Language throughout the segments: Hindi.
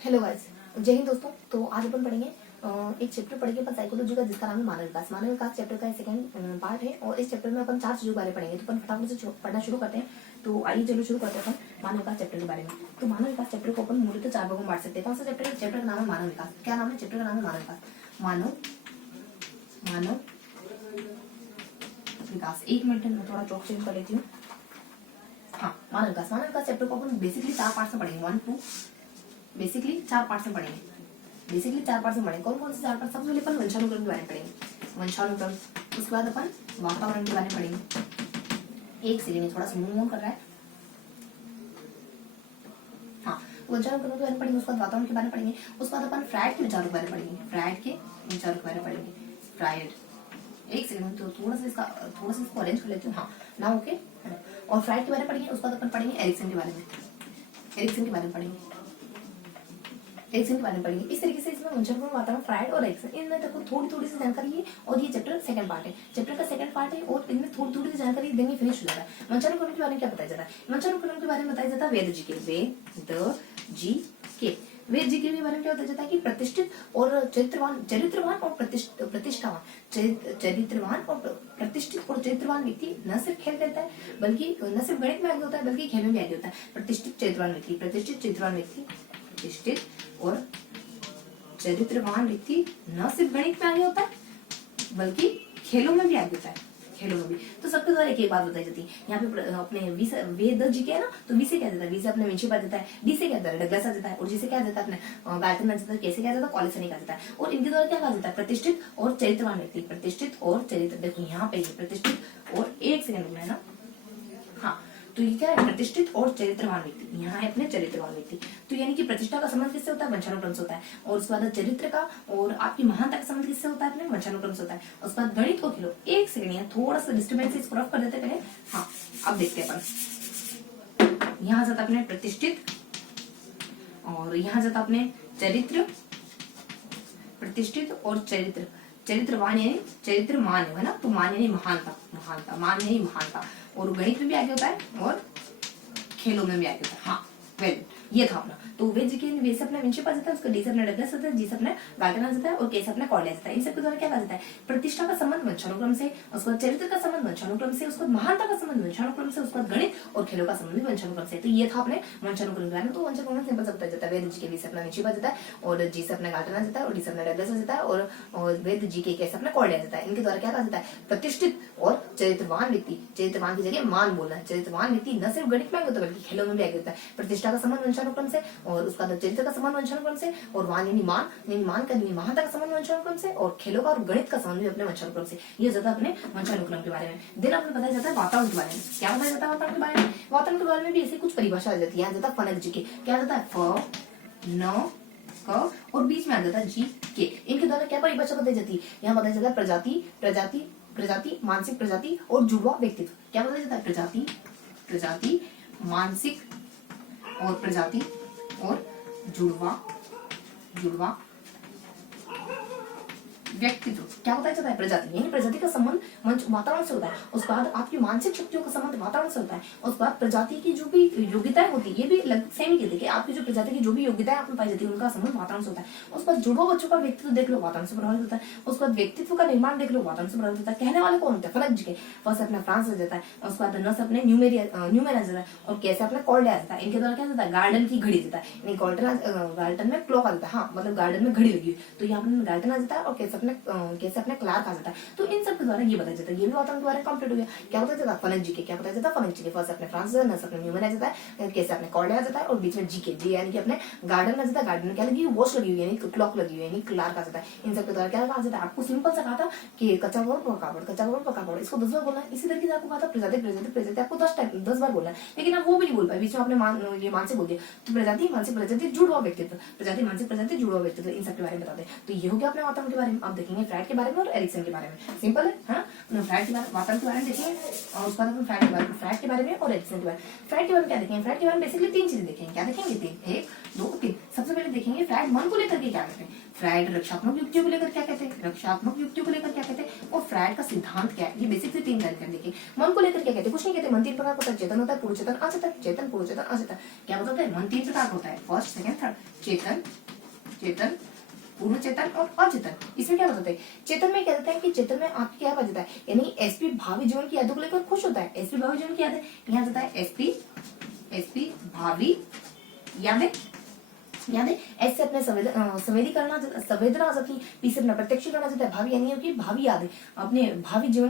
हेलो गाइस, जय हिंद दोस्तों। तो आज अपन पढ़ेंगे एक चैप्टर पढ़ेंगे अपन साइकोलॉजी का, जिसका नाम है मानव विकास। मानव विकास चैप्टर का सेकंड पार्ट है और इस चैप्टर में अपन 4 चीजों के बारे में पढ़ेंगे। तो अपन फटाफट से पढ़ना शुरू करते हैं। तो आइए चलो शुरू करते हैं अपन मानव विकास चैप्टर के बारे में। तो मानव विकास चैप्टर को अपन मूलतः 4 भागों में बांट सकते हैं। कौन सा चैप्टर है? चैप्टर का नाम है मानव विकास। क्या नाम है? चैप्टर का नाम है मानव विकास। मानव विकास। एक मिनट में थोड़ा चौक चेंज कर लेती हूँ। हाँ, मानव विकास चैप्टर को अपन बेसिकली 4 पार्ट्स में पढ़ेंगे। 1 2 बेसिकली 4 पार्ट्स में पढ़ेंगे। कौन कौन से 4 पार्ट? सबसे पहले अपन वंशानुक्रम के बारे में पढ़ेंगे। वंशानुक्रम, उसके बाद अपन वातावरण के बारे में पढ़ेंगे। एक सेकंड, थोड़ा सा मूव ऑन कर रहा है। हाँ, तो वंशानुक्रम के बारे में पढ़ेंगे, उसके बाद वातावरण के बारे में पढ़ेंगे, उसके बाद अपन फ्रायड के विचारों के बारे में पढ़ेंगे। फ्रायड, एक सेकंड, तो थोड़ा सा इसको अरेंज कर लेती हूँ। हाँ ना, ओके। और फ्रायड के बारे में पढ़ेंगे, उसके बाद अपन पढ़ेंगे एरिक्सन के बारे में पढ़ेंगे। इस तरीके से इसमें वंशानुक्रम, वातावरण, फ्रायड और एरिक्सन, इनमें देखो थोड़ी सी जानकारी है। और ये चैप्टर सेकंड पार्ट है और इनमें थोड़ी सी जानकारी देंगे, फिनिश हो जाता है। वंशानुक्रम के बारे में क्या बताया जाता है? वंशानुक्रम के बारे में बताया जाता है वेद जी के बारे में क्या बताया जाता है कि प्रतिष्ठित और चरित्रवान और चरित्रवान व्यक्ति न सिर्फ खेल खेलता है, बल्कि न सिर्फ गणित में आगे होता है, बल्कि खेल में भी आगे होता है। प्रतिष्ठित और चरित्रवान व्यक्ति न सिर्फ गणित में आगे होता है, बल्कि खेलों में भी आगे होता है। तो सबके द्वारा एक बात बताई जाती है। यहाँ पे अपने वेद जी के है ना, तो वी से क्या जाता है? वी से अपने विंची आ जाता है, डी से क्या जाता है? डगलस आ जाता है, और जी से क्या जाता है? अपने गार्टन आ जाता है, कैसे क्या जाता है? कॉलेजन आ जाता है। और इनके द्वारा क्या कहा जाता है? प्रतिष्ठित और चरित्रवान व्यक्ति। देखो यहाँ पे प्रतिष्ठित और, एक सेकंड रुकना है ना। हाँ, तो ये क्या है? प्रतिष्ठित और चरित्रवान व्यक्ति। यहाँ है अपने चरित्रवान व्यक्ति। तो यानी कि प्रतिष्ठा का संबंध किससे होता है? वंशानुक्रम से होता है। और उसके बाद चरित्र का और आपकी महानता का संबंध किससे होता है? अपने वंशानुक्रम से होता है। उसके बाद गणित को खेलो। एक सेकंड, यहाँ थोड़ा सा डिस्टर्बेंस इसको रफ कर देते पहले। हाँ, अब देखते हैं अपन। यहाँ जाता अपने प्रतिष्ठित और यहाँ जाता अपने चरित्र। प्रतिष्ठित और चरित्रवान यानी चरित्रमान है ना, तो मान यानी महानता। और गणित में भी आगे होता है और खेलों में भी आगे होता है। हाँ, वेल, ये था अपना। तो वे से अपना विंशे पास जाता है, उसका डी से अपना डगलस आता है, जी से अपना गार्टन आ जाता है, और के से अपना कॉर्ड आ जाता है। इन सबके द्वारा क्या कहा जाता है? प्रतिष्ठा का संबंध वंशानुक्रम से, उसके बाद चरित्र का संबंध वंशानुक्रम से, उसके बाद महानता का संबंध वंशानुक्रम से, उसके बाद गणित और खेलों का संबंध वंशानुक्रम से। तो ये था अपने वंशानुक्रम के बारे में। तो वंशानुक्रम सिंपल सा बताया जाता है। वेद जी के वी से अपना विंशे पास जाता है, और जी से अपना गार्टन आ जाता है, और डी से अपना डगलस आ जाता है, और वेद जी के से अपना कॉर्ड आ जाता है। इनके द्वारा क्या कहा जाता है? प्रतिष्ठित और चरित्रवान व्यक्ति। चरित्रवान की जगह मान बोलना है। चरित्रवान व्यक्ति न सिर्फ गणित में आगे होता है, बल्कि खेलों में भी आगे होता है। प्रतिष्ठा का संबंध वंशानुक्रम से, और उसका चरित्र का संबंध वंशानुक्रम से, और मान यानी मान का महानता का संबंध वंशानुक्रम से, और खेलों का और गणित का संबंध भी अपने वंशानुक्रम से। ये जाता अपने वंशानुक्रम के बारे में। दिन अपने बताया जाता है वातावरण के बारे में। क्या बताया जाता है वातावरण के बारे में? वातावरण के बारे में भी ऐसी कुछ परिभाषा आ जाती है। यहाँ जाता फनक जी के, क्या जाता है? फ न क और बीच में आ जाता है जी के। इनके द्वारा क्या परिभाषा बताई जाती है? यहाँ बताया जाता है प्रजाति, मानसिक प्रजाति और जुड़वा व्यक्तित्व। क्या बताया जाता है? प्रजाति, मानसिक और प्रजाति और जुड़वा व्यक्तित्व। क्या बताया जाता है? प्रजाति यानी प्रजाति का संबंध वातावरण से होता है। उसके बाद आपकी मानसिक शक्तियों का संबंध वातावरण से होता है। उसके बाद प्रजाति की जो भी योग्यताएं होती है, ये भी लगभग सेम ही कहते हैं। आपकी जो प्रजाति की जो भी योग्यताएं आपको पाई जाती है, उनका संबंध वातावरण से होता है। उसके बाद जुड़वा बच्चों का व्यक्तित्व देख लो, वातावरण से प्रभावित होता है। उसके बाद व्यक्तित्व का निर्माण देख लो, वातावरण से प्रभावित होता है। कहने वाले कौन होते हैं? फनक जी के। फर्स्ट अपना फ्रांस आ जाता है, उसके बाद न से अपने न्यूमेर आ जाता है, और कैसे अपना कॉर्ड आ जाता है। इनके द्वारा क्या जाता है? गार्डन की घड़ी जाता है। गार्डन में क्लॉक आ जाता है। हाँ, मतलब गार्डन में घड़ी लगी हुई, तो यहाँ पर गार्डन आ जाता है, और कैसे अपने क्लार्क आ जाता है। तो इन सब के द्वारा ये बताया जाता है। ये भी वातावरण के बारे में कंप्लीट हो गया। क्या बताया जाता है? फनक जी के। फर्स्ट अपने फ्रांस न से अपने न्यूमेर आ जाता है, कैसे अपने कॉर्ड आ जाता है, और बीच में जी यानी कि अपने गार्डन आ जाता है। गार्डन में क्या लगी हुई? वॉच लगी हुई, यानी क्लॉक लगी हुई, यानी क्लार्क आ जाता है। इन सब के द्वारा क्या कहा जाता है? आपको सिंपल सा कहा था कि कच्चा कपड़ पक्का कपड़, इसको 10 बार बोलना है। इसी तरीके से आपको कहा था प्रजाति आपको 10 बार बोलना है, लेकिन आप वो भी नहीं बोल पाए। बीच में आपने मानसिक बोल दिया। तो प्रजाति, मानसिक प्रजाति, जुड़वा व्यक्तित्व। इन सब के बारे में बता दें। तो ये हो गया अपने वातावरण के बारे में। अब देखेंगे फ्राइड के बारे में और एरिक्सन के बारे में। सिंपल है, हाँ। फ्राइड के बारे वाटसन के बारे में देखेंगे और उसके बाद अपन फ्राइड के बारे में और एरिक्सन के बारे में। फ्राइड के बारे में क्या देखेंगे? फ्राइड के बारे में बेसिकली 3 चीजें देखेंगे। क्या देखेंगे? 3, 1, 2, 3। सबसे पहले देखेंगे फ्राइड मन को लेकर के क्या कहते हैं, फ्राइड रक्षात्मक युक्तियों को लेकर क्या कहते हैं, रक्षात्मक युक्तियों को लेकर क्या कहते हैं, और फ्राइड का सिद्धांत क्या है। ये बेसिकली 3 तरीके देखेंगे। मन को लेकर क्या कहते हैं? कुछ नहीं कहते। मन 3 प्रकार का होता है, चेतन होता है, पूर्व चेतन, अचेतन। चेतन, पूर्व चेतन, अचेतन। क्या बताते हैं? मन 3 प्रकार का होता है, फर्स्ट, सेकंड, थर्ड। चेतन, पूर्ण चेतन और अचेतन। इसमें क्या बताते हैं? चेतन में क्या कहते हैं कि चेतन में आपकी क्या बचता है, यानी एसपी भावी जीवन की यादों को लेकर खुश होता है। एसपी भावी जीवन की यादें, यहाँ जाता है एसपी भावी यादें ऐसे अपने संवेदना आ जाती है। पी से अपना प्रत्यक्ष करना चाहता है। भावी यानी कि भावी यादें, अपने भावी जीवन,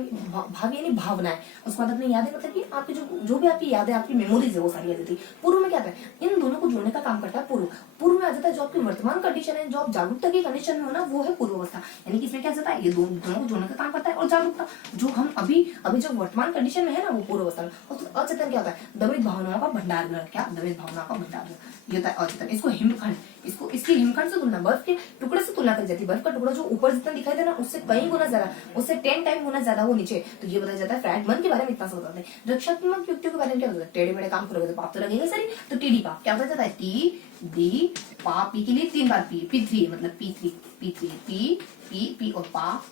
भावी यानी भावनाएं। उसके बाद अपनी यादें मतलब कि आपकी जो भी आपकी यादें, आपकी मेमोरीज है, वो सारी यादें थी। पूर्व में क्या था? इन दोनों को जोड़ने का काम करता है पूर्व में आ जाता है जो आपकी वर्तमान कंडीशन है, जो आप जागरूकता की कंडीशन में हो ना, वो है पूर्व अवस्था। यानी कि इसमें क्या जाता है? ये दोनों को जोड़ने का काम करता है। और जागरूकता जो हम अभी जो वर्तमान कंडीशन में है ना, वो पूर्व अवस्था में। और अचेतन क्या होता है? दमित भावनाओं का भंडार। क्या? दमित भावनाओं का भंडार ये होता है अचेतन। इसको हिमखंड, इसकी हिमखंड से तुलना, बर्फ के टुकड़े से तुलना करी जाती है। बर्फ का टुकड़ा जो ऊपर जितना दिखाई दे ना, उससे कई गुना ज्यादा, उससे 10 टाइम गुना ज्यादा वो नीचे। तो ये बताया जाता है फ्राइड मन के बारे में इतना सा बताते हैं। रक्षात्मक युक्तियों के बारे में क्या होता है? टेढ़े मेढ़े काम करोगे तो पाप तो लगेगा सही। तो टीडी पाप क्या बताया जाता है? टी डी पा, पी के लिए 3 बार पी, P3 मतलब P3 पी और पा,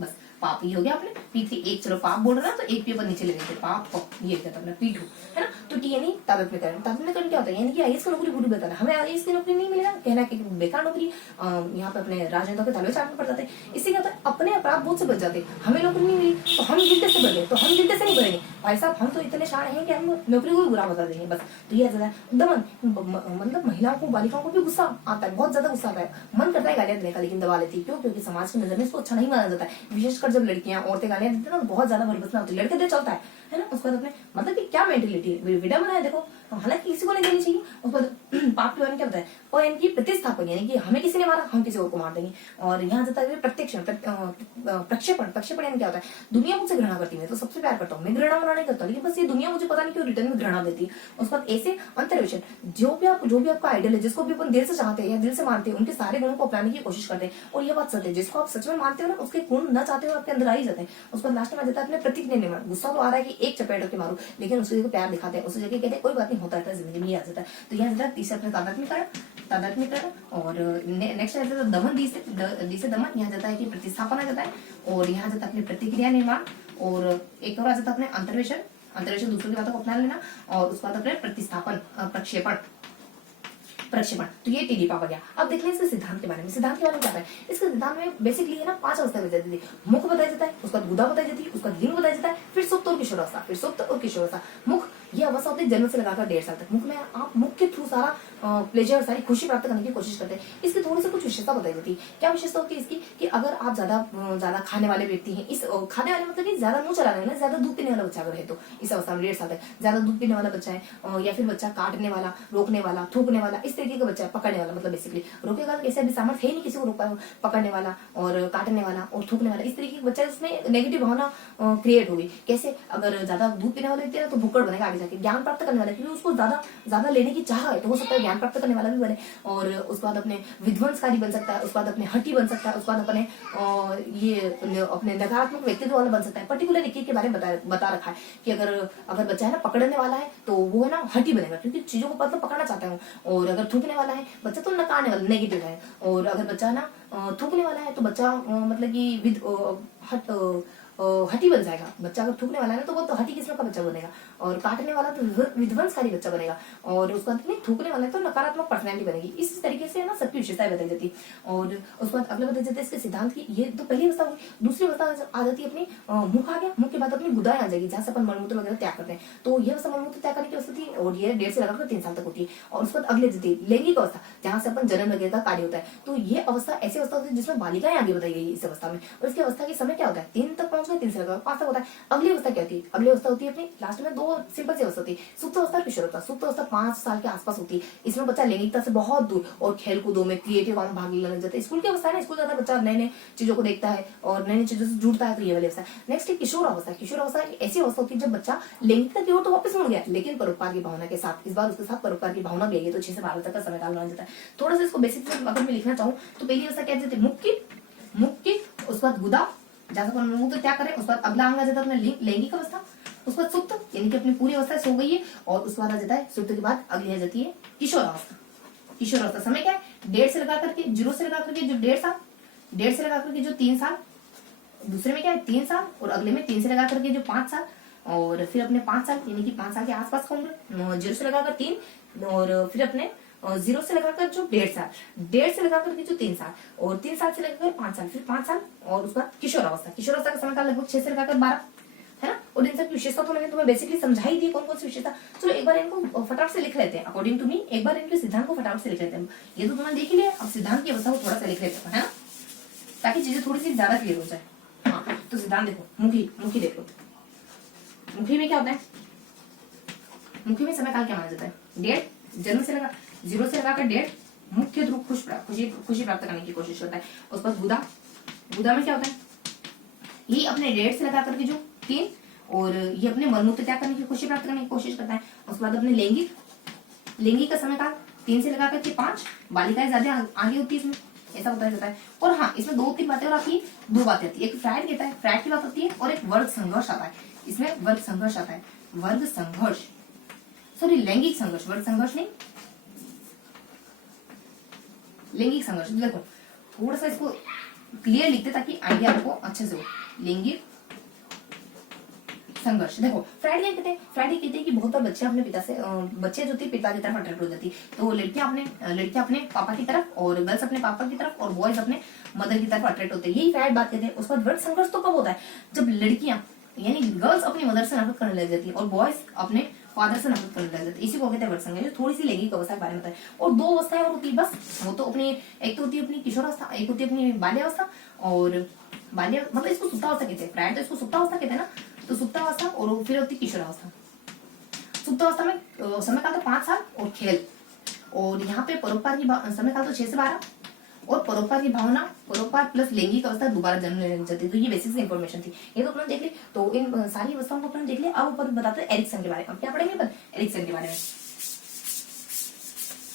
बस पाप ही हो गया आपने। P3 एक, चलो पाप बोल रहा ना, तो एक पी ऊपर नीचे ले लेते, पाप ये कहता है P2 है ना। तो टी यानी तादात्म्यकरण। तादात्म्यकरण क्या होता है? यानी कि आईएएस की नौकरी पूरी बताना, हमें आईएएस की नौकरी नहीं मिलेगा, कहना कि बेकार नौकरी, यहाँ पे अपने राजनेता के तालवे चाटने पड़ जाते हैं। इससे क्या होता है? अपने अपराध बोझ से बच जाते हैं। हमें नौकरी नहीं मिली तो हम गिल्टे से बचे, तो हम गिल्टे से नहीं बनेंगे भाई साहब, हम तो इतने शान हैं कि हम नौकरी को भी बुरा बता देंगे, बस। तो ये है दमन, मतलब महिलाओं को, बालिकाओं को भी गुस्सा आता है, बहुत ज्यादा गुस्सा आता है, मन करता है गालियां देने का, लेकिन दबा लेती है। क्यों? क्योंकि समाज की नजर में इसको अच्छा नहीं माना जाता है। विशेषकर जब लड़कियां, औरतें गालियां देती है ना, तो बहुत ज्यादा बरबसना होती है। लड़के तो चलता है ना। उसके बाद अपने मतलब कि क्या मेंटेलिटी है, विडम्बना है। देखो, हालांकि किसी को नहीं देनी चाहिए। उसके बाद पाप के बारे में क्या बताया? और इनकी प्रतिस्थापन, यानी कि हमें किसी ने मारा, हम किसी और को मार देंगे। और यहाँ जाता है प्रक्षेपण यानी क्या होता है? दुनिया मुझसे घृणा करती है तो सबसे प्यार करता हूँ, मैं घृणा मना नहीं करता, लेकिन बस ये दुनिया मुझे पता नहीं क्यों रिटर्न में घृणा देती है। उसके बाद ऐसे अंतर्वेशन, जो भी आपका आइडियल है, जिसको भी अपन दिल से चाहते हैं या दिल से मानते हैं, उनके सारे गुणों को अपनाने की कोशिश करते हैं। और ये बात सत्य है, जिसको आप सच में मानते हो ना, उसके गुण न चाहते हो आपके अंदर आ ही जाते हैं। उसके बाद लास्ट में आ जाता है अपने प्रतिक्रिया निर्माण। गुस्सा तो आ रहा है कि एक चपेट के मारू, लेकिन उसकी जगह प्यार दिखाते हैं, उस जगह कहते हैं कोई बात नहीं, होता है जिंदगी में, आ जाता है। तो यह जाता है तीसरा अपने तादात्म्यकरण। और नेक्स्ट आता है दमन, दी से दमन। यहाँ जाता है कि प्रतिस्थापन आ जाता है। और यहाँ जाता है अपनी प्रतिक्रिया निर्माण। और एक और आ जाता है अपने अंतर्वेशन दूसरों की बातों को अपना लेना। और उसके बाद अपने प्रतिस्थापन, प्रक्षेपण। तो ये टीडी पाप आ गया। अब देख लें इसके सिद्धांत के बारे में। सिद्धांत के बारे में क्या है? इसके सिद्धांत में बेसिकली है ना 5 अवस्था बताई जाती है। मुख बताया जाता है, उसका गुदा बताई जाती है, उसका लिंग बताया जाता है, फिर सुप्त और किशोरावस्था। मुख ये अवस्था होती है जन्म से लगाकर 1.5 साल तक। मुख में आप मुख के थ्रू सारा प्लेजर, सारी खुशी प्राप्त करने की कोशिश करते हैं। इसकी थोड़ी सी कुछ विशेषता बताई जाती है। क्या विशेषता होती है इसकी? कि अगर आप ज्यादा खाने वाले व्यक्ति हैं, इस खाने वाले मतलब कि ज्यादा मुंह चलाने वाला, ज्यादा दूध पीने वाला बच्चा अगर है, तो इस अवस्था में 1.5 साल तक ज्यादा दूध पीने वाला बच्चा है, या फिर बच्चा काटने वाला, रोकने वाला, थूकने वाला, इस तरीके का बच्चा है। पकड़ने वाला मतलब बेसिकली रोकेगा, कैसे अभी सामर्थ्य है नहीं किसी को रोक पाए, पकड़ने वाला और काटने वाला और थूकने वाला, इस तरीके का बच्चा, उसमें नेगेटिव भावना क्रिएट होगी। कैसे? अगर ज्यादा दूध पीने वाला व्यक्ति है तो भुक्कड़ बनेगा आगे जाके। ज्ञान प्राप्त करने वाला, क्योंकि उसको ज्यादा लेने की चाह है, तो हो सकता है ज्ञान प्राप्त करने वाला भी बने। और उसके बाद अपने विध्वंसकारी बन सकता है, उसके बाद अपने हठी बन सकता है, उसके बाद अपने अपने नकारात्मक व्यक्तित्व वाला बन सकता है। पर्टिकुलर एक के बारे में बता रखा है कि अगर बच्चा है ना पकड़ने वाला है तो वो है ना हठी बनेगा, क्योंकि चीजों को मतलब पकड़ना चाहता है। और अगर थूकने वाला है बच्चा तो नकारने वाला, नेगेटिव है। और अगर बच्चा ना थूकने वाला है तो बच्चा मतलब कि हठी बन जाएगा। बच्चा अगर थूकने वाला है ना तो वो तो हठी किस्म का बच्चा बनेगा। और काटने वाला तो विध्वंसकारी बच्चा बनेगा। और उसके बाद थूकने वाला है तो नकारात्मक पर्सनैलिटी बनेगी। इस तरीके से ना सबकी विशेषताएं बताई जाती है। और उसके बाद अगले बताई जाते हैं इसके सिद्धांत की। ये तो पहली अवस्था होगी। दूसरी अवस्था आ जाती है अपनी मुख आ गया, मुख के बाद अपनी गुदाएं आ जाएगी, जहां से अपन मलमूत्र वगैरह त्याग करते हैं। तो ये अवस्था मलमूत्र त्याग करने की अवस्था थी, और ये 1.5 से लगाकर 3 साल तक होती है। और उसके बाद अगले जाती है लैंगिक अवस्था, जहां से अपन जन्म वगैरह का कार्य होता है। तो ये अवस्था ऐसी अवस्था होती है जिसमें बालिकाएं आगे बताई गई इस अवस्था में। और इसकी अवस्था के समय क्या होता है? 3 तक पहुंच गए, 3 से लगाकर 5 तक होता है। अगली अवस्था क्या होती है? अगली अवस्था होती है अपनी लास्ट में 2 सिंपल सी अवस्था होती है, सुप्त अवस्था और किशोरावस्था। सुप्त अवस्था 5 साल के आसपास होती है। इसमें बच्चा लैंगिकता से बहुत दूर और खेल कूदों में, क्रिएटिव काम भाग लेने जाता है। स्कूल की अवस्था है ना, स्कूल जाता है बच्चा, नए नए चीजों को देखता है और नई नई चीजों से जुड़ता है, तो ये वाली अवस्था। नेक्स्ट है किशोर अवस्था। किशोर अवस्था ऐसी अवस्था होती है जब बच्चा लैंगिकता की ओर तो वापस मुड़ गया, लेकिन परोपकार की भावना के साथ, इस बार उसके साथ परोपकार की भावना भी आई है। तो 6 से 12 तक का समय काल माना जाता है। थोड़ा सा इसको बेसिक अगर मैं लिखना चाहूँ तो पहली अवस्था क्या कहते हैं? मुख की उसके बाद गुदा, जहां से मुंह तो त्याग करें, उसके बाद अगला अंग आ जाता है अपना लैंगिक अवस्था, उसके बाद सुप्त यानी कि अपनी पूरी अवस्था सो गई है, और उसके बाद आ जाता है सुप्त के बाद अगली आ जाती है किशोरावस्था। किशोरावस्था समय क्या है, 1.5 से लगा करके 0 से लगा करके जो 1.5 साल, 1.5 से लगा करके जो 3 साल, दूसरे में क्या है 3 साल, और अगले में 3 से लगा करके जो 5 साल, और फिर अपने 5 साल यानी कि 5 साल के आसपास का उम्र, 0 से लगाकर 3, और फिर अपने 0 से लगाकर जो 1.5 साल, 1.5 से लगाकर के जो 3 साल, और 3 साल से लगाकर 5 साल, फिर 5 साल, और उसके बाद किशोरावस्था। किशोरावस्था का समय काल लगभग 6 से लगाकर 12 है ना। और इन सब की विशेषता तो मैंने तुम्हें बेसिकली समझाई थी, कौन कौन सी विशेषता। चलो एक बार इनको फटाफट से लिख लेते हैं अकॉर्डिंग टू मी, एक बार इनके सिद्धांत को फटाफट से लिख लेते हैं। ये तो तुमने देख लिया, अब सिद्धांत की अवस्था को थोड़ा सा लिख लेते हैं, है ना, ताकि चीजें थोड़ी सी ज्यादा क्लियर हो जाए। हाँ, तो सिद्धांत देखो, मुखी, मुखी देखो, मुखी में क्या होता है, मुखी में समय काल क्या माना जाता है, 1.5, जन्म से लगा 0 से लगाकर 1.5, मुख्य ध्रुव खुशी प्राप्त करने की कोशिश करता है। उसके बाद गुदा, गुदा में क्या होता है, ये अपने 1.5 से लगा करके जो 3, और ये अपने मलमूत्र त्याग करने की खुशी प्राप्त करने की कोशिश करता है। उसके बाद अपने लैंगिक, लैंगिक का समय काल 3 से लगा करके 5, बालिकाएं ज्यादा आगे होती है इसमें, ऐसा बताया जाता है। और हाँ, इसमें 2-3 बातें और आती है, 2 बातें आती है, एक फ्राइड कहता है, फ्राइड की बात होती है, और एक वर्ग संघर्ष आता है, इसमें वर्ग संघर्ष आता है, वर्ग संघर्ष, सॉरी लैंगिक संघर्ष, वर्ग संघर्ष नहीं, लैंगिक संघर्ष। देखो थोड़ा सा इसको क्लियर लिखते ताकि आइडिया आपको अच्छे से हो। लैंगिक संघर्ष, देखो फ्राइड क्या कहते हैं, फ्राइड कहते हैं कि बहुत बार बच्चे अपने पिता से, बच्चे जो थे पिता की तरफ अट्रैक्ट हो जाती, तो लड़कियां अपने पापा की तरफ, और गर्ल्स अपने पापा की तरफ, और बॉयज अपने मदर की तरफ अट्रैक्ट होते हैं, यही फ्राइड बात कहते हैं। उसके बाद वर्ग संघर्ष तो कब होता है, जब लड़कियां यानी गर्ल्स अपनी मदर से नफरत करने लग जाती है, और बॉयज अपने फादर से नफरत करने लग जाते हैं, इसी को कहते हैं वर्ग संघर्ष। थोड़ी सी लैंगिक अवस्था के बारे में बताए, और 2 अवस्थाएं और होती है बस, वो तो अपनी, एक तो होती है अपनी किशोरावस्था, एक होती है अपनी बाल्यावस्था, और बाल्य मतलब इसको सुप्तावस्था कहते हैं, फ्राइड तो इसको सुप्तावस्था कहते हैं ना, तो सुप्तावस्था, और फिर होती है किशोरावस्था। सुप्तावस्था में समय काल तो 5 साल और खेल, और यहाँ पे परोपकार की समय काल तो 6 से 12, और परोपकार की भावना, परोपकार प्लस लैंगिक अवस्था दोबारा जन्म लेने जाती है। तो ये बेसिक इन्फॉर्मेशन थी, ये तो अपने देख ली। तो इन सारी अवस्थाओं को अपने देख लिया। अब ऊपर बताते हैं एरिक्सन के बारे में। क्या पढ़ेंगे अपन एरिक्सन के बारे में,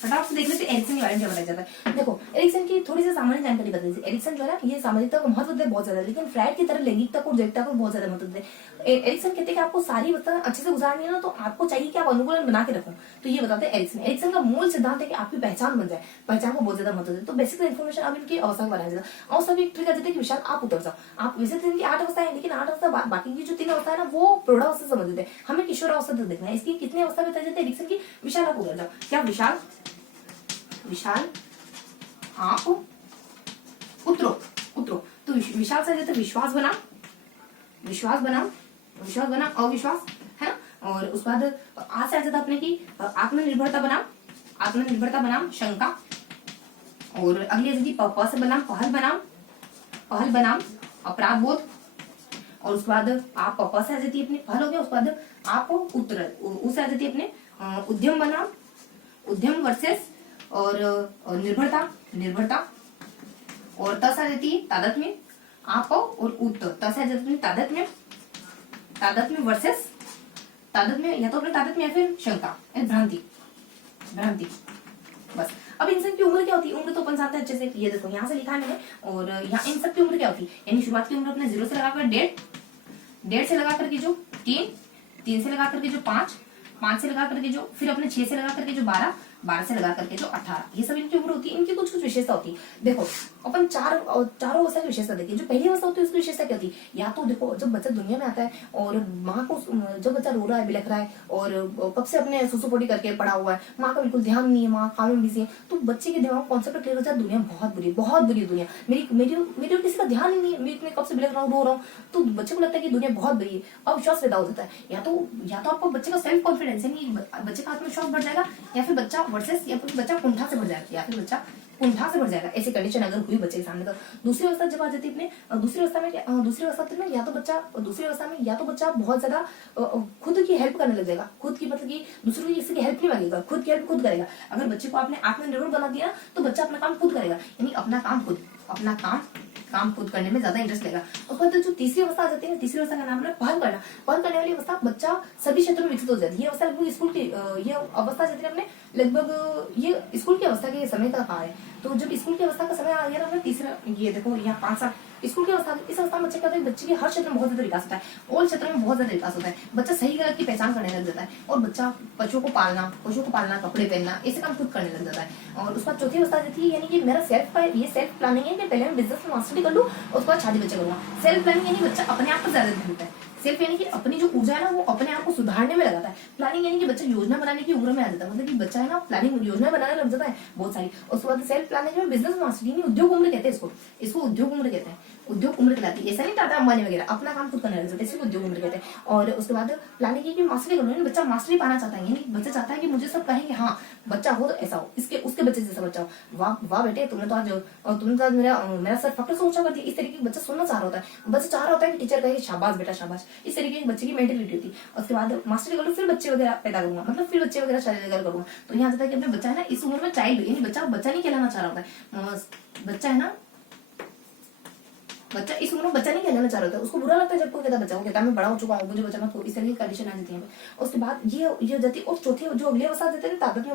फटाफट से देख लेते हैं एरिक्सन के बारे में क्या बताया जाता है। देखो एरिक्सन की थोड़ी सी सामान्य जानकारी बता दीजिए। एरिक्सन जो है ये सामाजिकता को महत्व देते हैं बहुत ज्यादा, लेकिन फ्राइड की तरह लैंगिकता को, जैविकता को बहुत ज्यादा महत्व देते हैं। एरिक्सन कहते हैं कि आपको सारी अवस्था अच्छे से गुजारनी है ना, तो आपको चाहिए कि आप अनुकूलन बना के रखो। तो ये बताते हैं एरिक्सन। एरिक्सन का मूल सिद्धांत है कि आपकी पहचान बन जाए, पहचान को बहुत ज्यादा महत्व देते। तो बेसिक इन्फॉर्मेशन अब इनकी अवस्था बनाया जाता है। और सभी ट्रिक कहते हैं कि विशाल आप उतर जाओ। आप वैसे तो इनकी 8 अवस्था है, लेकिन 8 अवस्था बाकी की जो 3 अवस्था है ना, वो प्रौढ़ावस्था समझ लेते हैं। हमें किशोरावस्था तक देखना है। इसकी कितनी अवस्था बताई जाती है एरिक्सन की, विशाल आप उतर जाओ। क्या विशाल, विशाल आप उतरो, उतरो। तो विशाल से जाते विश्वास बनाम, विश्वास बनाम, विश्वास बनाम अविश्वास, है ना। और उस बाद आज से आ जाता अपने की आत्मनिर्भरता बनाम, आत्मनिर्भरता बनाम शंका। और अगली आ जाती प से बनाम पहल बनाम, पहल बनाम अपराध बोध। और उसके बाद आप प से आ जाती है अपनी पहल हो गया। उसके बाद आप उत्तर उससे आ जाती है अपने उद्यम बनाम, उद्यम वर्सेस और निर्भरता, निर्भरता। और तस आ जाती है तादात्म्य, आप और उत। तस आ जाती है तादात्म्य, तादात्म्य वर्सेस तादात्म्य, या तो अपने तादात्म्य या फिर शंका, भ्रांति, भ्रांति। बस अब इन सब की उम्र क्या होती है, उम्र तो अपन जानते हैं अच्छे से। ये देखो यहाँ से लिखा है मैंने, और यहाँ इन सब की उम्र क्या होती है, यानी शुरुआत की उम्र अपने 0 से लगाकर 1.5 से लगा करके जो 3 से लगा करके जो 5 से लगा करके जो, फिर अपने 6 से लगा करके जो 12 से लगा करके जो 18, ये सब इनकी उम्र होती है। इनकी कुछ कुछ विशेषता होती है। देखो अपन चारों अवस्था की विशेषता देखिए। जो पहली अवस्था होती है उसकी विशेषता क्या होती है, या तो देखो जब बच्चा दुनिया में आता है और माँ को, जब बच्चा रो रहा है, बिलख रहा है, और कब से अपने सुसुपोटी करके पड़ा हुआ है, माँ का बिल्कुल ध्यान नहीं है, माँ काम में बिजी है, तो बच्चे के दिमाग कॉन्सेप्ट क्लियर हो जाता है, दुनिया बहुत बुरी, बहुत बुरी दुनिया, मेरी किसी का ध्यान ही नहीं है, मैं इतने कब से बिलख रहा हूँ, रो रहा हूँ। तो बच्चे को लगता है कि दुनिया बहुत बुरी है, अविश्वास पैदा हो जाता है। या तो आपको बच्चे का सेल्फ कॉन्फिडेंस यानी बच्चे का आत्मविश्वास बढ़ जाएगा, या फिर बच्चा वर्सेस, या फिर बच्चा कुंठा से बढ़ जाएगा, या फिर बच्चा कुंठा से बढ़ जाएगा। ऐसी कंडीशन अगर हुई बच्चे के सामने तो दूसरी अवस्था जब आ जाती है अपने दूसरी अवस्था में या तो बच्चा दूसरी अवस्था में या तो बच्चा बहुत ज्यादा खुद की हेल्प करने लग जाएगा, खुद की मतलब कि दूसरों की किसी की हेल्प नहीं मांगेगा, खुद की हेल्प खुद करेगा। अगर बच्चे को आपने आत्मनिर्भर बना दिया तो बच्चा अपना काम खुद करेगा, यानी अपना काम खुद करने में ज्यादा इंटरेस्ट लेगा। उसके बाद जो तीसरी अवस्था आ जाती है, तीसरी अवस्था का नाम है पहल करना। पहल करने वाली अवस्था बच्चा सभी क्षेत्रों में विकसित हो जाती है। ये अवस्था लगभग स्कूल की ये अवस्था जाती है अपने लगभग ये स्कूल की अवस्था के समय का कहा है। तो जब स्कूल की अवस्था का समय आ गया ना, तीसरा ये देखो यहाँ स्कूल की अवस्था, इस अवस्था में बच्चे क्या होता है, बच्चे के हर क्षेत्र में बहुत ज्यादा विकास होता है, ऑल क्षेत्र में बहुत ज्यादा विकास होता है, बच्चा सही गलत की पहचान करने लग जाता है, और बच्चा पशुओं को पालना, कपड़े पहनना, ऐसे काम खुद करने लग जाता है। और उसके बाद चौथी अवस्था जो थी, यानी कि मेरा सेल्फ प्लानिंग है कि पहले मैं बिजनेस में मास्टरी कर लूँ, उसके बाद शादी बच्चे करूंगा। सेल्फ प्लानिंग यानी बच्चा अपने आप पर ज्यादा ध्यान देता है। सेल्फ यानी कि अपनी जो ऊर्जा है ना, वो अपने आप को सुधारने में लगाता है। प्लानिंग यानी कि बच्चा योजना बनाने की उम्र में आ जाता है, मतलब कि बच्चा है ना प्लानिंग योजना बनाने लग जाता है बहुत सारी। उसके बाद सेल्फ प्लानिंग में बिजनेस मास्टरी यानी उद्योग उम्र कहते हैं इसको उद्योग उम्र कहते हैं, उद्योग उम्र कहलाती है। ऐसा नहीं टाटा अंबानी वगैरह अपना काम खुद करने लग जाता है, इसको उद्योग उम्र कहते हैं। और उसके बाद प्लानिंग की मास्टरी करो, यानी बच्चा मास्टरी पाना चाहता है, यानी बच्चा चाहता है कि मुझे सब कहेंगे हाँ बच्चा हो तो ऐसा हो, इसके उसके बच्चे जैसा बच्चा हो, वाह वाह बेटे तुमने तो आज मेरा सर फक्र से ऊंचा कर दिया, इस तरीके का बच्चा सुनना चाह रहा होता है। बच्चा चाह रहा होता है कि टीचर कहे शाबाश बेटा शाबाश, इस तरीके की बच्चे की मेंटेलिटी होती है। उसके बाद मास्टरी कर लो, फिर बच्चे वगैरह पैदा करूंगा, मतलब फिर बच्चे वगैरह शादी वगैरह करूंगा। तो यहाँ जाता है कि अपने बच्चा है ना इस उम्र में चाइल्ड, यानी बच्चा नहीं कहलाना चाह रहा होता है, बच्चा है ना बच्चा इस उम्र में बच्चा नहीं कहलाना चाह रहा था, उसको बुरा लगता है जब कोई कहता बच्चा, वो कहता है मैं बड़ा हो चुका हूँ मुझे बच्चा मत हो, इस तरह की कंडीशन आ जाती है। उसके बाद ये जाती है। और चौथी जो अगली अवस्था देते हैं तादाद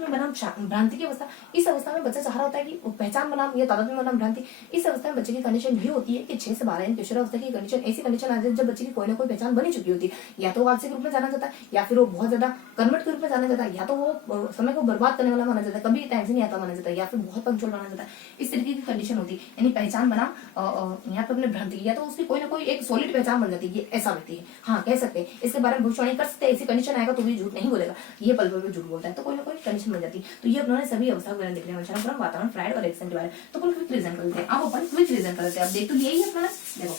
में बनाम भ्रांति की अवस्था। इस अवस्था में बच्चा चाह रहा होता है कि पहचान बनाम या तादाद में बनाम भ्रांति। इस अवस्था में बच्चे की कंडीशन ये होती है कि 6 से 12 किशोर अवस्था की कंडीशन ऐसी कंडीशन आ जाती है जब बच्चे की कोई ना कोई पहचान बनी चुकी होती है, या तो वार्षिक रूप में जाना जाता है, या फिर वो बहुत ज्यादा कर्मठ के रूप में जाना जाता है, या तो वो समय को बर्बाद करने वाला माना जाता है, कभी टाइम से नहीं आता माना जाता है, या फिर बहुत पंक्चुअल माना जाता है। इस तरीके की कंडीशन होती है, यानी पहचान बनाम यहाँ पे अपने भ्रांति, या तो उसकी कोई ना कोई एक सॉलिड पहचान बन जाती है, ये ऐसा व्यक्ति है, हाँ कह सकते हैं, इसके बारे में भविष्यवाणी कर सकते हैं, ऐसी कंडीशन आएगा तो भी झूठ नहीं बोलेगा, ये पल पल में झूठ बोलता है, तो कोई ना कोई कंडीशन बन जाती है। तो ये अपने सभी अवस्था वगैरह देख रहे हैं, वातावरण, फ्राइड और एक्सेंट के बारे में। तो अपन क्विक रीजन कर लेते हैं, आप अपन क्विक रीजन कर लेते हैं। अब देख तो लिया ही अपना, देखो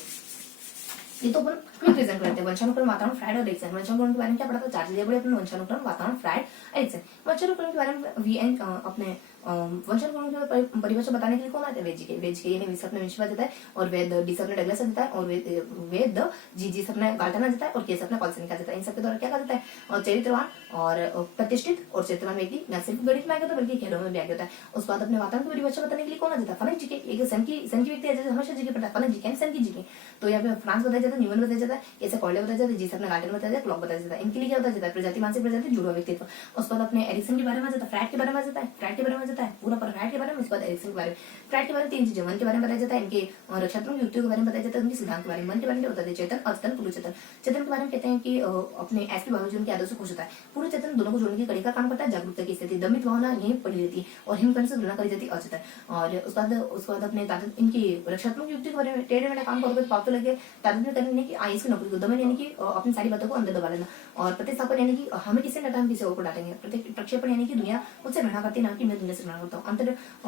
ये तो अपन क्विक रीजन करते हैं। वंशानुक्रम, वातावरण, फ्राइड और एक्सेंट। वंशानुक्रम के बारे में क्या पढ़ा था, 4 चीजें पढ़ी अपन, वंशानुक्रम, वातावरण, फ्राइड और एक्सेंट। वंशानुक्रम के बारे में वीएन अपने वंशानुक्रम की परिभाषा बताने के लिए कौन आते हैं, वेज के यानी विस अपने विश्वा देता है, और वेद डी अपने डगलस देता है, और वेद जी अपने गाल्टना देता है, और केस अपने कॉल्सनिका देता है। इन सबके द्वारा क्या कहा जाता है, और चरित्रवान और प्रतिष्ठित और चरित्रवान व्यक्ति न सिर्फ गणित में आगे होता है बल्कि खेलों में भी आगे होता है। उसके बाद अपने वातावरण की परिभाषा बताने के लिए कौन आ जाता है, फनक जी के। एक सन की व्यक्ति है जैसे हमेशा जी के पढ़ता है, फनक जी के सन की जी के। तो यहाँ पे फ्रांस बताया जाता है, न्यूमन बताया जाता है, कैसे कॉर्डे बताया जाता है, जिस अपने गार्डन बताया जाता है, क्लॉक बताया जाता है। इनके लिए क्या होता है, प्रजाति मानसिक प्रजाति जुड़वा व्यक्तित्व। उसके बाद अपने एरिक्सन के बारे में जाता है, फ्राइड के बारे में जाता है, पूरा पर फ्राइड के बारे में। उसके बाद एरिक्सन के बारे में, फ्राइड के बारे में 3 चीजें, मन के बारे में बताया जाता है, इनके रक्षात्मक युक्तियों के बारे में बताया जाता है, उनके सिद्धांत के बारे में। मन के बारे में क्या होता है, चेतन, अचेतन, पूर्व चेतन। चेतन के बारे में कहते हैं कि अपने एसपी भाव उनके आदर्श से खुश होता है। पूर्व चेतन दोनों को जोड़ने की कड़ी का काम करता है, जागरूकता की स्थिति, दमित भावना यही पड़ी रहती है, और हिमकंठ से तुलना करी जाती है अचेतन। और उसके बाद अपने ताकत, इनकी रक्षात्मक युक्ति के बारे में, टेढ़े मेढ़े काम करोगे पाप तो लगे, ताकत में करने की आईएस की नौकरी को, दमन यानी कि अपनी सारी बातों को अंदर दबा लेना, और प्रतिस्थापन यानी कि हमें किसी न किसी और को डालेंगे, प्रक्षेपण यानी कि दुनिया मुझसे घृणा करती है, ना कि मैं दुनिया से घृणा करता हूँ,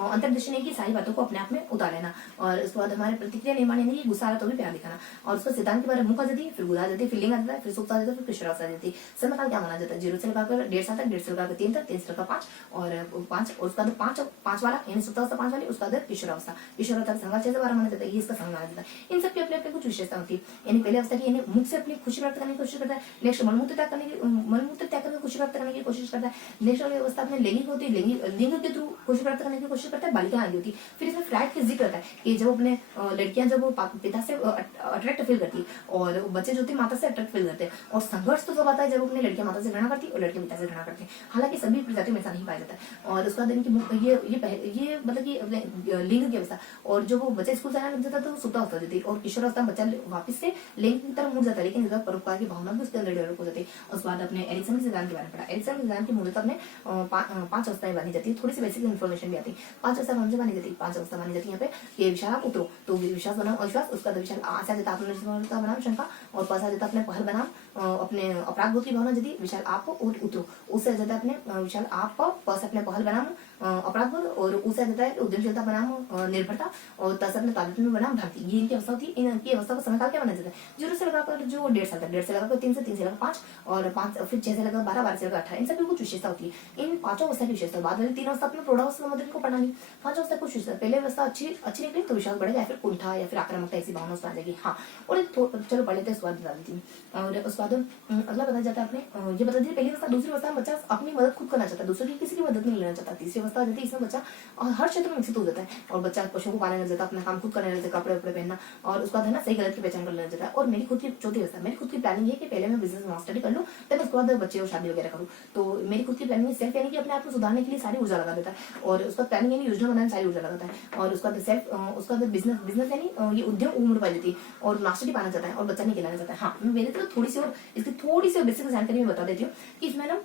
अंतर्दृष्टि यानी कि सारी बातों को अपने आप में उतार लेना। और उसके बाद हमारे प्रतिक्रिया निर्माण यानी कि गुस्सा तो भी प्यार दिखाना। और उसका सिद्धांत के बारे में मुख आ जाती है, फिर गुदा जाती है, फीलिंग आ जाता है, फिर सुख आ जाता है, फिर किशोरावस्था आ जाती है। समय काल क्या माना जाता है, 0 से लेकर 1.5 साल तक, 1.5 से लेकर 3 तक, 3 से लेकर 5 और 5, और उसका 5 वाला यानी सुप्तावस्था 5 वाली, उसका किशोरावस्था संघाल 6 से 12 माना जाता है, ये इसका संघ माना जाता है। इन सबकी अपने अपने कुछ विशेषता होती है, यानी पहले अवस्था की यानी मुख से अपनी खुशी प्राप्त करने की कोशिश करता है, नेक्स्ट मलमूत्र त्याग करके खुशी प्राप्त करने की कोशिश करता है, नेक्स्ट वाली अवस्था अपने लैंगिक होती है, लिंग के थ्रू खुशी प्राप्त करने की कोशिश करता है, बालिका आगे होती है। फिर इसमें फ्राइड का जिक्र होता है कि जब अपने लड़कियां जब पिता से अट्रैक्ट फील करती है, और बच्चे जो होते माता से अट्रैक्ट फील करते हैं, और संघर्ष तो जब आता है जब अपने लड़कियां माता से घृणा करती है और लड़के पिता से घृणा करते हैं। हालांकि सभी प्रजातियों में ऐसा नहीं पाया जाता है। और उसका दिन की ये मतलब कि अपने लिंग की अवस्था, और जो वो बच्चे स्कूल जाने लग जाता है तो सुप्तावस्था होती है, और किशोरावस्था बच्चा वापस से लिंग की तरफ मुड़ जाता है, लेकिन परोपकार की भावना भी उसके अंदर डेवलप हो जाती है। उसके बाद अपने एरिक्सन के सिद्धांत के बारे में पढ़ा। एरिक्सन के सिद्धांत की मूलतः अपने 5 अवस्थाएं मानी जाती है, थोड़ी सी बेसिक इन्फॉर्मेशन भी आती है। 5 अवस्था कौन सी मानी जाती है, 5 अवस्था मानी जाती है यहाँ पे, विशाल उतरो तो विश्वास बनाम अविश्वास, उसका विशाल आशा जता आत्मनिर्भरता बनाम शंका, और पसा जता अपने पहल बनाम अपने अपराध बोध की भावना यदि विशाल आप उतरो, उससे ज्यादा अपने विशाल आप पस अपने पहल बनाम अपराध बोध, और उससे ज्यादा उद्यमशीलता बनाम निर्भरता, और तस अपने तादात्म्य बनाम भ्रांति। ये इनकी अवस्था होती है। इनकी अवस्था का समयकाल क्या माना जाता है, 0 से लगाकर जो 1.5 साल तक, 1.5 से लगाकर 3 से लेकर 5, और 5 फिर 6 से लेकर 12, 12 से लेकर 18। इन सबकी कुछ विशेषता होती है। इन 5 अवस्था की विशेषता, बाद वाली 3 अवस्था अपने प्रौढ़ावस्था मध्य को पढ़ना नहीं। 5 अवस्था कुछ विशेषता, पहले अवस्था अच्छी निकली तो विश्वास बढ़ेगा, या फिर कुंठा या फिर आक्रामकता ऐसी भावना उसमें आ जाएगी। हाँ, और चलो पढ़ लेते हैं, स्वाद बता देती हूँ। और उसके बाद अगला बताया जाता है अपने ये बता दीजिए पहली अवस्था। दूसरी अवस्था में बच्चा अपनी मदद खुद करना चाहता है, दूसरों की किसी की मदद नहीं लेना चाहता। तीसरी अवस्था आ जाती है, इसमें बच्चा हर क्षेत्र में विकसित हो जाता है और बच्चा पशुओं को पालने लग जाता है, अपना काम खुद करने लग जाता है, कपड़े वपड़े पहनना, और उसके बाद है ना सही गलत की पहचान करने लग जाता है। और मेरी खुद की चौथी अवस्था, मेरी खुद की प्लानिंग है कि पहले मैं बिजनेस मास्टरी कर लूँ, तब उसके बाद बच्चे और शादी वगैरह करूँ। तो मेरी खुद की प्लानिंग सेल्फ यानी कि अपने आप को सुधारने के लिए सारी ऊर्जा लगा देता है, और उसका प्लानिंग यानी योजना बनाने सारी ऊर्जा लगाता है। और उसका सेल्फ उसका बिजनेस यानी ये उद्यम उम्र पाई जाती है और मास्टरी पाना चाहता है और बच्चा नहीं खिलाना चाहता है। हाँ, मैं मेरे तो थोड़ी सी और इसकी थोड़ी सी बेसिक जानकारी मैं बता देती हूँ कि इसमें ना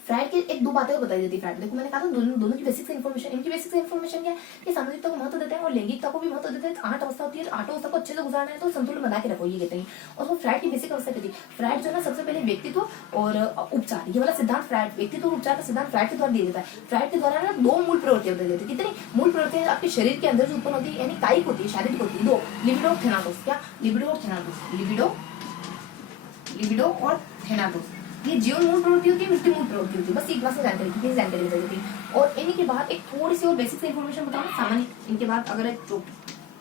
फ्राइड की एक दो बातें और बताई जाती है। फ्राइड देखो मैंने कहा था दोनों की बेसिक इन्फॉर्मेशन, इनकी बेसिक इन्फॉर्मेशन क्या है कि सामाजिकता को महत्व देते हैं और लैंगिकता को भी महत्व देते हैं। 8 अवस्था होती है, 8 अवस्था को अच्छे से गुजारना है तो संतुलन बना के रखो, ये कहते हैं। और वो फ्राइड की बेसिक अवस्था कहती है। फ्राइड जो है ना सबसे पहले व्यक्तित्व और उपचार, ये वाला सिद्धांत फ्राइड, व्यक्तित्व और उपचार का सिद्धांत फ्राइड के द्वारा दिया जाता है। फ्राइड के द्वारा ना 2 मूल प्रवृत्तियां बताई जाती है। कितनी मूल प्रवृत्तियां आपके शरीर के अंदर जो उत्पन्न होती है, यानी कायिक होती है, शारीरिक होती है, 2 लिबिडो और थैनाटोस। क्या लिबिडो और थैनाटोस, लिबिडो और थैनाटोस, ये जीवन मूल प्रवृत्ति होती है, मृत्यु मूल प्रवृत्ति होती है। बस एक क्लास में जानकारी की जानकारी बताई जाती है। और इन्हीं के बाद एक थोड़ी सी और बेसिक इन्फॉर्मेशन बताओ सामान्य, इनके बाद अगर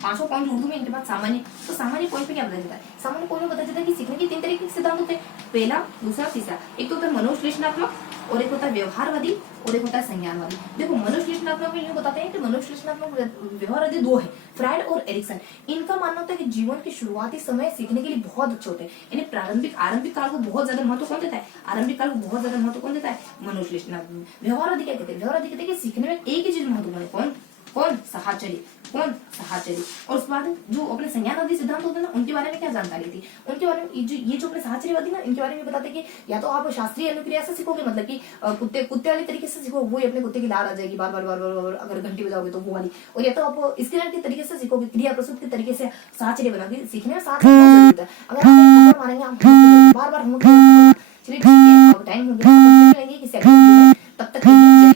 500 पॉइंट उर्दू में, इनके बाद सामान्य, तो सामान्य पॉइंट पे क्या बताया जाता है? सामान्य पॉइंट में बताया जाता है कि सीखने के 3 तरीके के सिद्धांत होते हैं, पहला, दूसरा, तीसरा। एक तो होता है मनोविश्लेषणात्मक, और एक होता है व्यवहारवादी, और एक होता है संज्ञानवादी। देखो मनोविश्लेषणात्मक में यूं बताते हैं कि मनोविश्लेषणात्मक व्यवहारवादी 2 है, फ्राइड और एरिक्सन। इनका मानना होता है कि जीवन के शुरुआती समय सीखने के लिए बहुत अच्छे होते हैं, यानी आरंभिक काल को बहुत ज्यादा महत्व कौन देता है? आरंभिक काल को बहुत ज्यादा महत्व कौन देता है? मनोविश्लेषणात्मक। व्यवहारवादी क्या कहते हैं? व्यवहारवादी कहते हैं कि सीखने में एक ही चीज महत्वपूर्ण है, कौन साहचर्य। और उसके बाद जो अपने संज्ञानवादी सिद्धांत होते हैं ना, उनके बारे में क्या जानकारी थी? उनके बारे में ये जो अपने साहचर्यवादी ना, इनके बारे में बताते हैं कि या तो आप शास्त्रीय अनुक्रिया से सीखोगे, मतलब कि कुत्ते वाले तरीके से सीखोगे, वो अपने कुत्ते की लार आ जाएगी बार बार अगर घंटी बजाओगे तो वो वाली। और या तो आप स्किनर के तरीके से सीखोगे, क्रिया प्रस्तुत के तरीके से साहचर्य बनाओगे। सीखने में साहचर्य बहुत जरूरी है। अगर आप मारेंगे आप बार बार, चलिए ठीक है, टाइम हो गया, तब तक